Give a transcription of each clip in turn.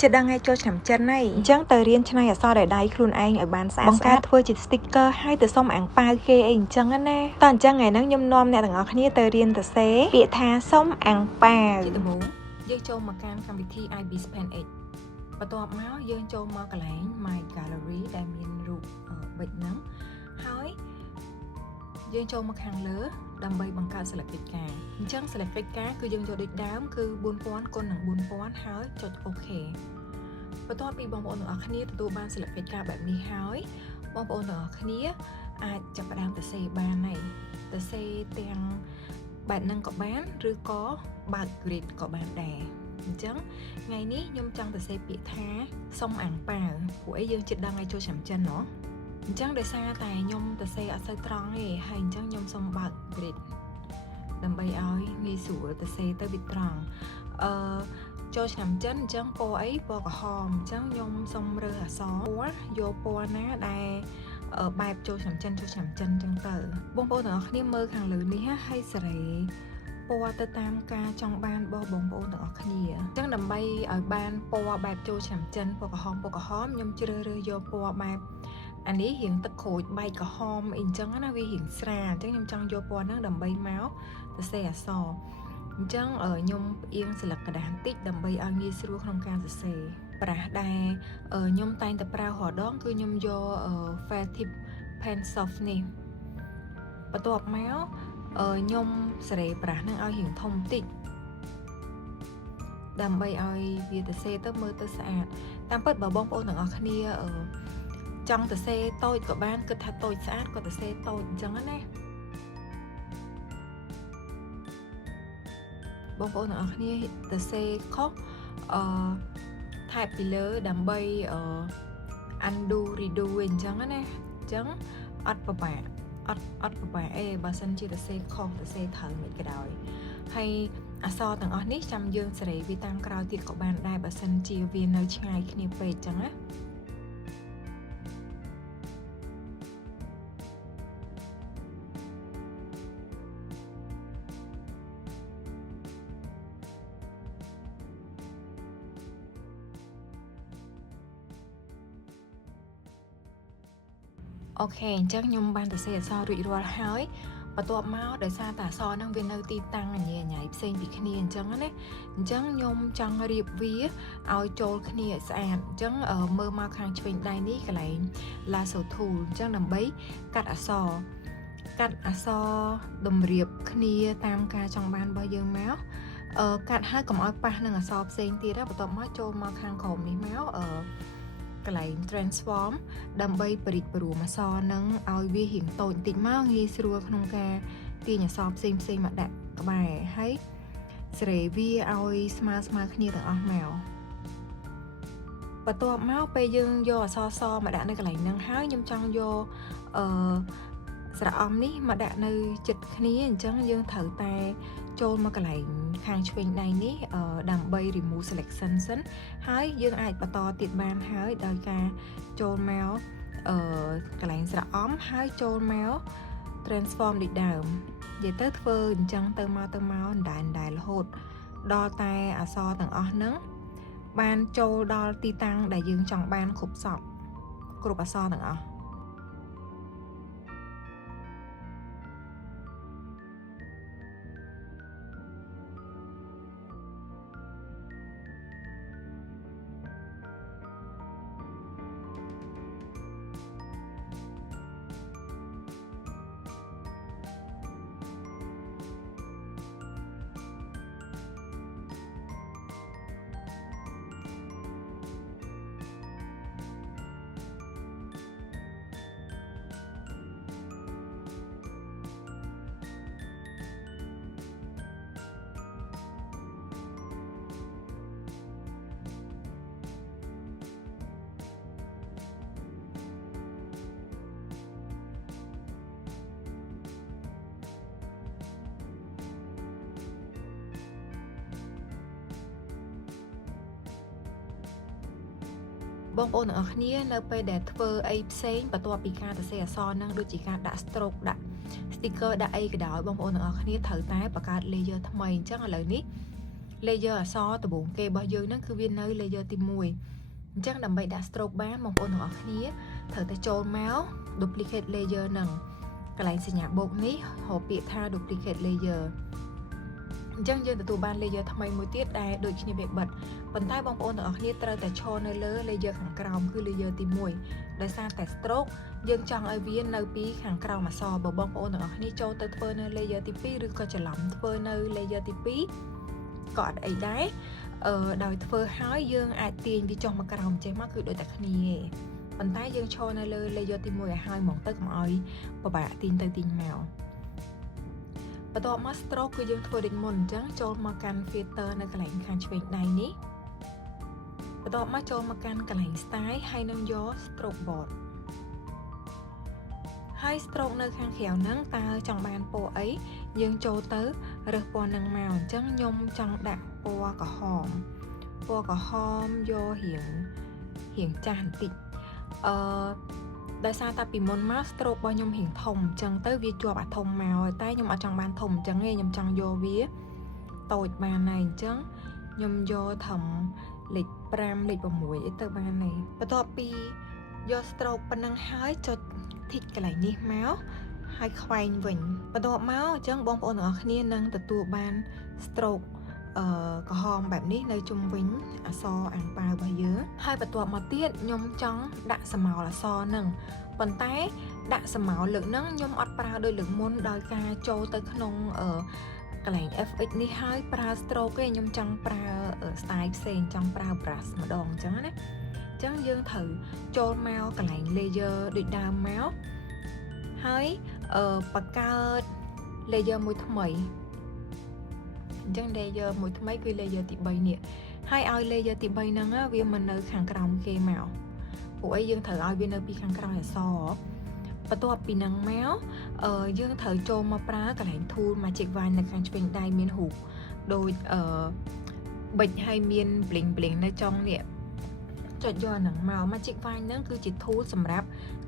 ចិត្តដល់ថ្ងៃចូលឆ្នាំចិនហើយអញ្ចឹងទៅរៀនឆ្នៃអក្សរដោយដៃខ្លួនឯងឲ្យបានស្អាតបង្កើតធ្វើជា sticker ហើយទៅសុំអាំងប៉ាវគេអីអញ្ចឹងណាតោះអញ្ចឹងថ្ងៃហ្នឹងខ្ញុំនាំអ្នកទាំងអស់គ្នាទៅរៀនសរសេរពាក្យថាសុំអាំងប៉ាវជាដំបូងយើងចូលមកកាន់កម្មវិធី IB Span X បន្ទាប់មកយើងចូលមកកន្លែង My Gallery ដែលមានរូបប៊ិចហ្នឹងហើយយើងចូលមកខាងលើដើម្បីបង្កើត select កិច្ចការអញ្ចឹង select កិច្ចការគឺយើងយកដូចដើមគឺ4000គុណនឹង4000ហើយចុច OK បន្ទាប់ពីបងប្អូនទាំងអស់គ្នាទទួលបាន select កិច្ចការបែបនេះហើយបងប្អូនទាំងអស់គ្នាអាចចាប់ផ្ដើមសរសេរបានហើយសរសេរទាំងបែបហ្នឹងក៏បានឬក៏បើក grid ក៏បានដែរអញ្ចឹងថ្ងៃនេះខ្ញុំចង់សរសេរពាក្យថាសុំអាំងប៉ាវពួកអីយើងជិតដល់ថ្ងៃចូលឆ្នាំចិនណោះអញ្ចឹងដោយសារតែខ្ញុំសរសេរអត់សូវត្រង់ទេហើយអញ្ចឹងខ្ញុំសុំបើក grid ដើម្បីឲ្យងាយស្រួលសរសេរទៅវាត្រង់ចូលឆ្នាំចិនអញ្ចឹងពណ៌អីពណ៌ក្រហមអញ្ចឹងខ្ញុំសុំរើសអក្សរយកពណ៌ណាដែលបែបចូលឆ្នាំចិនអញ្ចឹងទៅបងប្អូនទាំងអស់គ្នាមើលខាងលើនេះហើយសេរីពណ៌ទៅតាមការចង់បានរបស់បងប្អូនទាំងអស់គ្នាអញ្ចឹងដើម្បីឲ្យបានពណ៌បែបចូលឆ្នាំចិនពណ៌ក្រហមខ្ញុំជ្រើសរើសយកពណ៌បែបអានេះរៀងទឹកក្រូចបែកក្រហមអីអញ្ចឹងណាវារៀងស្រាលអញ្ចឹងខ្ញុំចង់យកពណ៌ហ្នឹងដើម្បីមកសរសេរអក្សរអញ្ចឹងខ្ញុំផ្អៀងស្លឹកกระดาษបន្តិចដើម្បីឲ្យងាយស្រួលក្នុងការសរសេរប្រាស់ដែលខ្ញុំតែងតែប្រើរាល់ដងគឺខ្ញុំយក felt tip pen soft នេះបន្ទាប់មកខ្ញុំសេរីប្រាស់នឹងឲ្យរៀងធំបន្តិចដើម្បីឲ្យវាសរសេរទៅមើលទៅស្អាតតាមពិតបើបងប្អូនទាំងអស់គ្នាចង់សរសេរតូចក៏បានគិតថាតូចស្អាតក៏សរសេរតូចអញ្ចឹងណាបងប្អូនទាំងអស់គ្នាសរសេរខុសថែបពីលើដើម្បីundo redo អញ្ចឹងណាអញ្ចឹងអត់ពិបាកអត់ពិបាកអេបើសិនជាសរសេរខុសសរសេរត្រូវមិនក៏ដោយហើយអក្សរទាំងអស់នេះចាំយើងសេរីវាតាមក្រោយទៀតក៏បានដែរបើសិនជាវានៅឆ្ងាយគ្នាពេកអញ្ចឹងណាអូខេអញ្ចឹងខ្ញុំបានសរសេរអក្សររួចរាល់ហើយបន្ទាប់មកដោយសារតែអក្សរហ្នឹងវានៅទីតាំងអញ្ញៃផ្សេងពីគ្នាអញ្ចឹងណាអញ្ចឹងខ្ញុំចង់រៀបវាឲ្យចូលគ្នាឲ្យស្អាតអញ្ចឹងមើលមកខាងឆ្វេងដៃនេះកន្លែង lasso tool អញ្ចឹងដើម្បីកាត់អក្សរតម្រៀបគ្នាតាមការចង់បានរបស់យើងមកកាត់ហើយកុំឲ្យប៉ះនឹងអក្សរផ្សេងទៀតបន្ទាប់មកចូលមកខាងក្រោមនេះមកកន្លែង transform ដើម្បីបរិចព្រមអក្សរនឹងឲ្យវារៀងតូចបន្តិចមកងាយស្រួលក្នុងការទាញអក្សរផ្សេងមកដាក់ក្បែរហើយសេរីវាឲ្យស្មើគ្នាទាំងអស់មកបន្ទាប់មកពេលយើងយកអក្សរសមកដាក់នៅកន្លែងហ្នឹងហើយខ្ញុំចង់យកស្រៈអំនេះមកដាក់នៅចិត្តគ្នាអញ្ចឹងយើងត្រូវតែចូលមកកន្លែងខាងឆ្វេងដៃនេះដើម្បី remove selection សិនហើយយើងអាចបន្តទៀតបានហើយដោយការចូលមកកន្លែងស្រៈអំហើយចូលមក transform ដូចដើមនិយាយទៅធ្វើអញ្ចឹងទៅមកដែររហូតដល់តែអក្សរទាំងអស់ហ្នឹងបានចូលដល់ទីតាំងដែលយើងចង់បានគ្រប់អក្សរទាំងអស់បងប្អូនទាំងអស់គ្នានៅពេលដែលធ្វើអីផ្សេងបន្ទាប់ពីការសរសេរអក្សរហ្នឹងដូចជាការដាក់ stroke ដាក់ sticker ដាក់អីក៏ដោយបងប្អូនទាំងអស់គ្នាត្រូវតែបង្កើត layer ថ្មីអញ្ចឹងឥឡូវនេះ layer អសតបូងគេរបស់យើងហ្នឹងគឺវានៅ layer ទី1 អញ្ចឹងដើម្បីដាក់ stroke បានបងប្អូនទាំងអស់គ្នាត្រូវតែចូលមក duplicate layer ហ្នឹងកន្លែងសញ្ញាបូកនេះហៅពាក្យថា duplicate layer អញ្ចឹងយើងទទួលបាន layer ថ្មីមួយទៀតដែលដូចគ្នាវាបិទប៉ុន្តែបងប្អូនទាំងអស់គ្នាត្រូវតែឈរនៅលើ layer ខាងក្រោមគឺ layer ទី1ដោយសារតែ stroke យើងចង់ឲ្យវានៅពីខាងក្រោមអសបើបងប្អូនទាំងអស់គ្នាចូលទៅធ្វើនៅ layer ទី2ឬក៏ច្រឡំធ្វើនៅ layer ទី2ក៏អត់អីដែរដោយធ្វើហើយយើងអាចទាញវាចុះមកក្រោមចេះមកគឺដូចតែគ្នាឯងប៉ុន្តែយើងឈរនៅលើ layer ទី1ឲ្យហើយហ្មងទៅកុំឲ្យពិបាកទាញទៅទាញមកបន្ទាប់មក stroke គឺយើងធ្វើដូចមុនអញ្ចឹងចូលមកកាន់ filter នៅកន្លែងខាងឆ្វេងដៃនេះបន្ទាប់មកចូលមកកាន់កន្លែង style ហើយនឹងយក stroke board ហើយ stroke នៅខាងក្រៅហ្នឹងតើចង់បានពណ៌អីយើងចូលទៅរើសពណ៌ហ្នឹងមកអញ្ចឹងខ្ញុំចង់ដាក់ពណ៌ក្រហមយករៀងចាស់បន្តិចដោយសារតែពីមុនមក stroke របស់ខ្ញុំរៀងធំអញ្ចឹងទៅវាជាប់អាធំមកតែខ្ញុំអត់ចង់បានធំអញ្ចឹងទេខ្ញុំចង់យកវាតូចបានហើយអញ្ចឹងខ្ញុំយកធំលេខ5លេខ6អីទៅបានហើយបន្ទាប់ពីយក stroke ប៉ុណ្ណឹងហើយចុច tick កន្លែងនេះមកហើយខ្វែងវិញបន្ទាប់មកអញ្ចឹងបងប្អូនទាំងអស់គ្នានឹងទទួលបាន stroke ក្រហមបែបនេះនៅជុំវិញអក្សរអាំងប៉ាវរបស់យើងហើយបន្ទាប់មកទៀតខ្ញុំចង់ដាក់ស្រមោលអក្សរហ្នឹងប៉ុន្តែដាក់ស្រមោលលើកហ្នឹងខ្ញុំអត់ប្រើដោយលើកមុនដោយការចូលទៅក្នុងកន្លែង FX នេះហើយប្រើ stroke ទេខ្ញុំចង់ប្រើ style ផ្សេងចង់ប្រើ brush ម្ដងអញ្ចឹងណាអញ្ចឹងយើងត្រូវចូលមកកន្លែង layer ដូចដើមមកហើយបង្កើត layer មួយថ្មីអញ្ចឹង layer មួយថ្មីគឺ layer ទី3នេះហើយឲ្យ layer ទី3ហ្នឹងវាមិននៅខាងក្រោមគេមកពួកអីយើងត្រូវឲ្យវានៅពីខាងក្រោមអក្សរបន្ទាប់ពីហ្នឹងមកយើងត្រូវចូលមកប្រើកន្លែង tool magic wand នៅខាងឆ្វេងដៃមានរូបដូចបិចហើយមាន bling bling នៅចុងនេះចុចយកហ្នឹងមក magic wand ហ្នឹងគឺជា tool សម្រាប់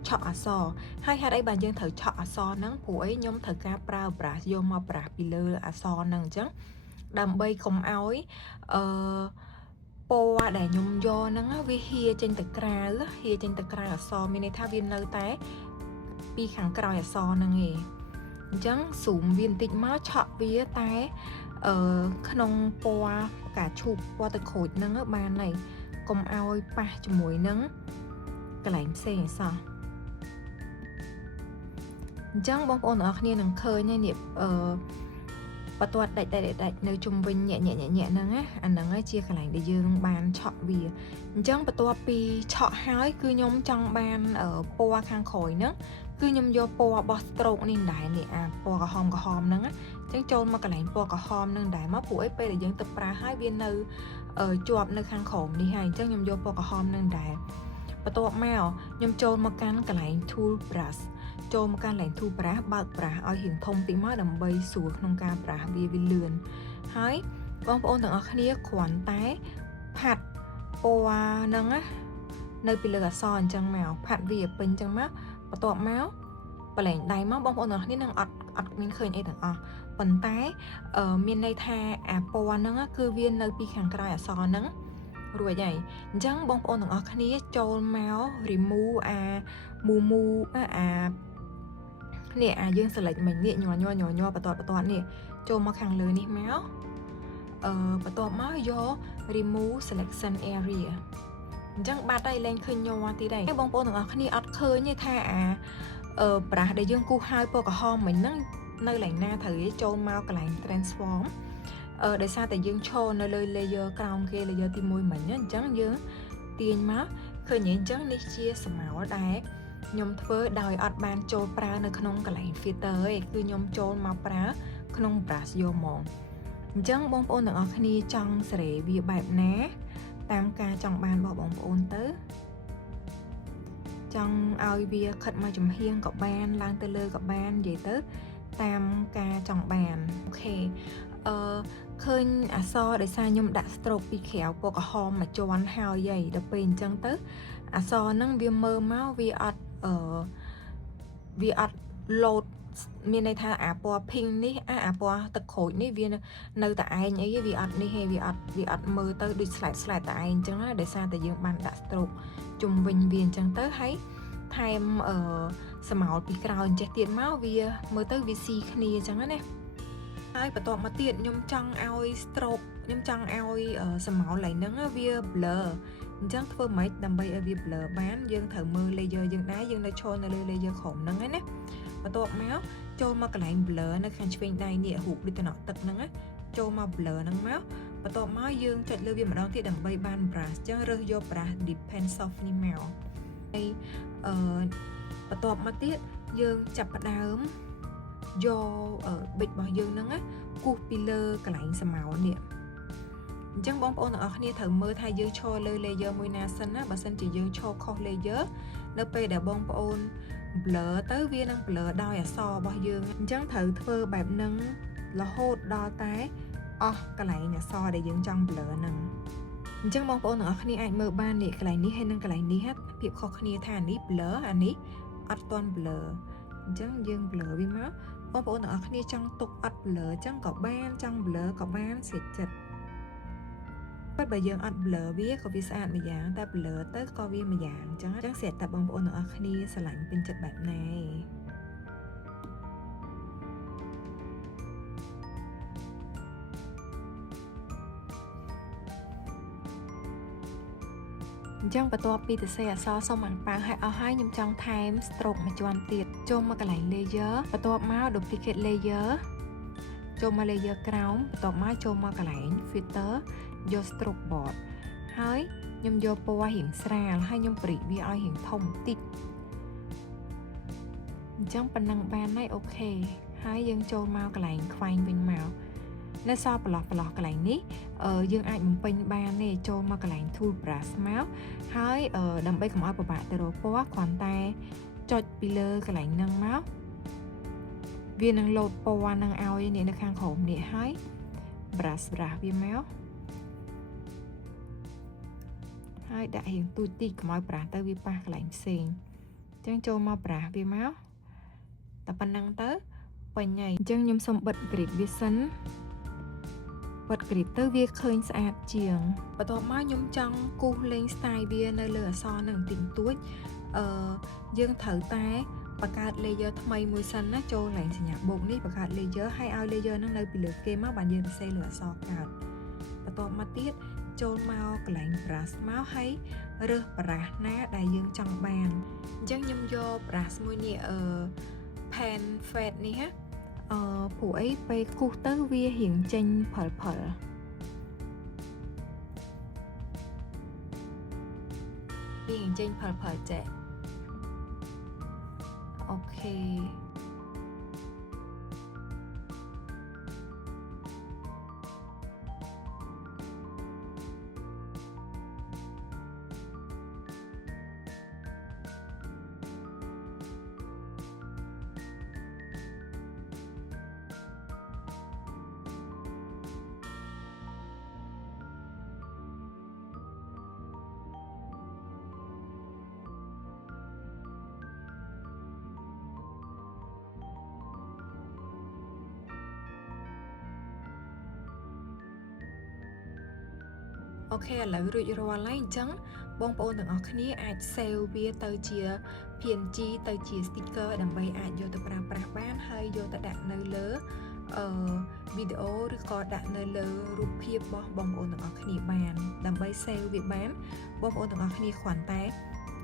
ឆក់អក្សរហើយហេតុអីបានយើងត្រូវឆក់អក្សរហ្នឹងព្រោះអីខ្ញុំត្រូវការប្រើ brush យកមក brush ពីលើអក្សរហ្នឹងអញ្ចឹងដើម្បីកុំឲ្យពណ៌ដែលខ្ញុំយកហ្នឹងវាហៀចេញទៅក្រៅអក្សរមានន័យថាវានៅតែពីខាងក្រោយអក្សរហ្នឹងឯងអញ្ចឹង zoom វាបន្តិចមកឆក់វាតែក្នុងពណ៌ផ្កាឈូកពណ៌ទឹកក្រូចហ្នឹងបានហើយកុំឲ្យប៉ះជាមួយនឹងកន្លែងផ្សេងអសោះអញ្ចឹងបងប្អូនទាំងអស់គ្នានឹងឃើញហើយនេះបន្ទាត់ដាច់នៅជុំវិញញាក់ហ្នឹងណាអាហ្នឹងជាកន្លែងដែលយើងបានឆក់វាអញ្ចឹងបន្ទាប់ពីឆក់ហើយគឺខ្ញុំចង់បានពណ៌ខាងក្រោយហ្នឹងគឺខ្ញុំយកពណ៌របស់ stroke នេះដែរនេះអាពណ៌ក្រហមហ្នឹងអញ្ចឹងចូលមកកន្លែងពណ៌ក្រហមហ្នឹងដែរមកព្រោះអីពេលដែលយើងទៅប្រើហើយវានៅជាប់នៅខាងក្រោមនេះហើយអញ្ចឹងខ្ញុំយកពណ៌ក្រហមហ្នឹងដែរបន្ទាប់មកខ្ញុំចូលមកកាន់កន្លែង tool brush ចូលមកកាន់កន្លែង tool brush បើក brush ឲ្យរៀងធំតិចមកដើម្បីស្រួលក្នុងការ brush វាលឿនហើយបងប្អូនទាំងអស់គ្នាគ្រាន់តែផាត់ពណ៌ហ្នឹងណានៅពីលើអក្សរអញ្ចឹងមកផាត់វាពេញអញ្ចឹងមកបន្ទាប់មកប្រឡែងដៃមកបងប្អូនទាំងអស់គ្នានឹងអត់មានឃើញអីទាំងអស់ប៉ុន្តែមានន័យថាអាពណ៌ហ្នឹងគឺវានៅពីខាងក្រោយអក្សរហ្នឹងរួចហើយអញ្ចឹងបងប្អូនទាំងអស់គ្នាចូលមក remove អាមូអានេះយើង select មិញនេះញ័របន្ទាត់នេះចូលមកខាងលើនេះមកបន្ទាប់មកយក remove selection area អញ្ចឹងបាត់ហើយលែងឃើញញ័រទៀតហើយបងប្អូនទាំងអស់គ្នាអត់ឃើញទេថាប្រាស់ដែលយើងគូសហើយពណ៌ក្រហមមិញហ្នឹងនៅកន្លែងណាត្រូវចូលមកកន្លែង transform ដោយសារតែយើងឈរនៅលើ layer ក្រោមគេ layer ទី1មិញអញ្ចឹងយើងទាញមកឃើញអញ្ចឹងនេះជាស្រមោលដែលខ្ញុំធ្វើដោយអត់បានចូលប្រើនៅក្នុងកន្លែង filter ទេគឺខ្ញុំចូលមកប្រើក្នុង brush យកមកអញ្ចឹងបងប្អូនទាំងអស់គ្នាចង់សេរីវាបែបណាតាមការចង់បានរបស់បងប្អូនទៅចង់ឲ្យវាខិតមកចំហៀងក៏បានឡើងទៅលើក៏បាននិយាយទៅតាមការចង់បានអូខេឃើញអក្សរដោយសារខ្ញុំដាក់ stroke ពីក្រៅពណ៌ក្រហមមកជាន់ហើយដល់ពេលអញ្ចឹងទៅអក្សរហ្នឹងវាមើលមកវាអត់ load មានន័យថាអាពណ៌ pink នេះអាពណ៌ទឹកក្រូចនេះវានៅតែឯងអីវាអត់នេះទេវាអត់មើលទៅដូចស្លែតតែឯងអញ្ចឹងណាដោយសារតែយើងបានដាក់ stroke ជុំវិញវាអញ្ចឹងទៅហើយថែមស្មោលពីក្រោយចេះទៀតមកវាមើលទៅវាស៊ីគ្នាអញ្ចឹងណាហើយបន្ទាប់មកទៀតខ្ញុំចង់ឲ្យ stroke ខ្ញុំចង់ឲ្យស្មោលឡើងហ្នឹងវា blur អញ្ចឹងធ្វើម៉េចដើម្បីឲ្យវា blur បានយើងត្រូវមើល layer យើងដែរយើងនៅឈរនៅលើ layer ក្រោមហ្នឹងណាបន្ទាប់មកចូលមកកន្លែង blur នៅខាងឆ្វេងដៃនេះរូបដូចតំណក់ទឹកហ្នឹងណាចូលមក blur ហ្នឹងមកបន្ទាប់មកយើងចុចលើវាម្ដងទៀតដើម្បីបាន brush អញ្ចឹងរើសយក brush Deep Pen Soft នេះមកហើយបន្ទាប់មកទៀតយើងចាប់ផ្ដើមយកប៊ិចរបស់យើងហ្នឹងណាគូសពីលើកន្លែងស្មោលនេះអញ្ចឹងបងប្អូនទាំងអស់គ្នាត្រូវមើលថាយើងឈរលើ layer មួយណាសិនណាបើសិនជាយើងឈរខុស layer នៅពេលដែលបងប្អូន blur ទៅវានឹង blur ដោយអក្សររបស់យើងអញ្ចឹងត្រូវធ្វើបែបហ្នឹងរហូតដល់តែអស់កន្លែងអក្សរដែលយើងចង់ blur ហ្នឹងអញ្ចឹងបងប្អូនទាំងអស់គ្នាអាចមើលបាននេះកន្លែងនេះហើយនិងកន្លែងនេះភាពខុសគ្នាថានេះ blur អានេះអត់ទាន់ blur អញ្ចឹងយើង blur វាមកបងប្អូនទាំងអស់គ្នាចង់ទុកអត់ blur អញ្ចឹងក៏បានចង់ blur ក៏បានស្រីចិត្តប៉ុន្តែបើយើងអត់ blur វាក៏វាស្អាតម្យ៉ាងតែ blur ទៅក៏វាម្យ៉ាងអញ្ចឹងស្រាប់តែបងប្អូនទាំងអស់គ្នាស្រឡាញ់ពេញចិត្តបែបណាអញ្ចឹងបន្ទាប់ពីសរសេរអក្សរសុំអាំងប៉ាវឲ្យអស់ហើយខ្ញុំចង់ថែម stroke មួយជាន់ទៀតចូលមកកន្លែង layer បន្ទាប់មក duplicate layer ចូលមក layer ក្រោមបន្ទាប់មកចូលមកកន្លែង filter យក stroke board ហើយខ្ញុំយកពណ៌រាងស្រាលហើយខ្ញុំព្រីកវាឲ្យរាងធំតិចអញ្ចឹងប៉ុណ្ណឹងបានហើយអូខេហើយយើងចូលមកកន្លែងខ្វែងវិញមកនៅសល់ប្រឡោះកន្លែងនេះយើងអាចបំពេញបានទេចូលមកកន្លែង tool brush មកហើយដើម្បីកុំឲ្យពិបាកទៅរកពណ៌គ្រាន់តែចុចពីលើកន្លែងហ្នឹងមកវានឹងលោតពណ៌ហ្នឹងឲ្យនេះនៅខាងក្រោមនេះហើយ brush វាមកហើយដាក់រៀងទូចតិចកុំឲ្យប្រាស់ទៅវាប៉ះកន្លែងផ្សេងអញ្ចឹងចូលមកប្រាស់វាមកតែប៉ុណ្ណឹងទៅពេញហើយអញ្ចឹងខ្ញុំសូមបិទ grid វាសិនបិទ grid ទៅវាឃើញស្អាតជាងបន្ទាប់មកខ្ញុំចង់គូសលេង style វានៅលើអក្សរហ្នឹងបន្តិចបន្តួចយើងត្រូវតែបង្កើត layer ថ្មីមួយសិនណាចូលឡើងសញ្ញាបូកនេះបង្កើត layer ហើយឲ្យ layer ហ្នឹងនៅពីលើគេមកបានយើងសរសេរលើអក្សរកើតបន្ទាប់មកទៀតចូលមកកន្លែង brush មកហើយរើស brush ណាដែលយើងចង់បានអញ្ចឹងខ្ញុំយក brush មួយនេះpen fade នេះព្រោះអីពេលគូសទៅវារៀងចេញផិលវារៀងចេញផិលចេះអូខេអូខេឥឡូវរួចរាល់ហើយអញ្ចឹងបងប្អូនទាំងអស់គ្នាអាច save វាទៅជា PNG ទៅជា sticker ដើម្បីអាចយកទៅប្រើប្រាស់បានហើយយកទៅដាក់នៅលើវីដេអូឬក៏ដាក់នៅលើរូបភាពរបស់បងប្អូនទាំងអស់គ្នាបានដើម្បី save វាបានបងប្អូនទាំងអស់គ្នាគ្រាន់តែ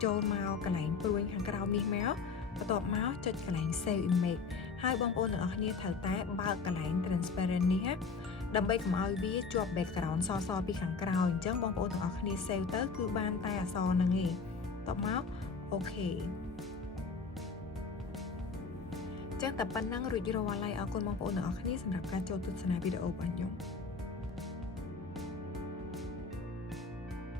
ចូលមកកន្លែងព្រួយខាងក្រោមនេះមកបន្ទាប់មកចុចកន្លែង save image ហើយបងប្អូនទាំងអស់គ្នាត្រូវតែបើកកន្លែង transparent នេះណាដើម្បីកុំឲ្យវាជាប់ background សៗពីខាងក្រោយអញ្ចឹងបងប្អូនទាំងអស់គ្នា save ទៅគឺបានតែអក្សរហ្នឹងឯងតបមកអូខេចឹងតែប៉ុណ្ណឹងរួចរាល់ហើយអរគុណបងប្អូនទាំងអស់គ្នាសម្រាប់ការចូលទស្សនាវីដេអូរបស់ខ្ញុំ